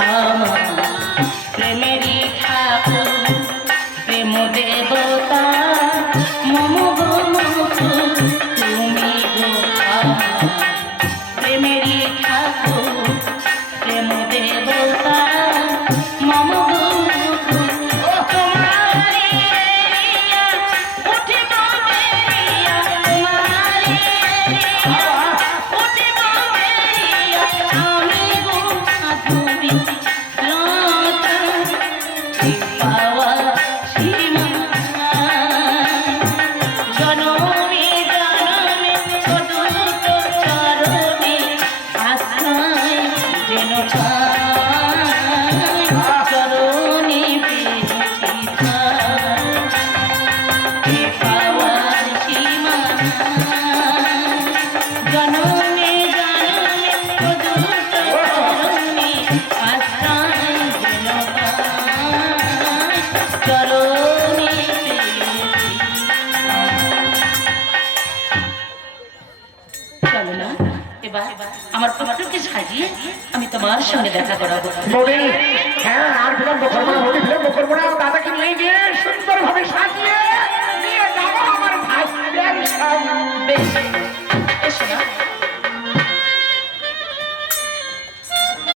আমার প্রেমেরই ঠাকুর প্রেম দেবতা মম গো মুকুর তুমি গো আমার প্রেমেরই ঠাকুর প্রেম দেবতা মম গো মুকুর তোমারি এরিয়া উঠিব বেরিয়া তোমারি এরিয়া উঠিব বেরিয়া আমি গো মাধুরী লতা পাওয়া সীমা জনমে জনমে অদূত চরণে আশ্রয় যেন পাই চরণে পেয়েছি ঠাই পাওয়ার সীমা জনমে জনমে অদূত চরণে আশ্রয় যেন পাই চরণে পেয়েছি। চলো না এবার আমার পুত্রকে সাজিয়ে আমি তোমার সঙ্গে দেখা করাবো। বৌদি, হ্যাঁ আর বিলম্ব করবো না বৌদি, বিলম্ব করবো না। দাদাকে নিয়ে গিয়ে সুন্দরভাবে সাজিয়ে নিয়ে যাবো আমার ভাই। বেশ এসো না।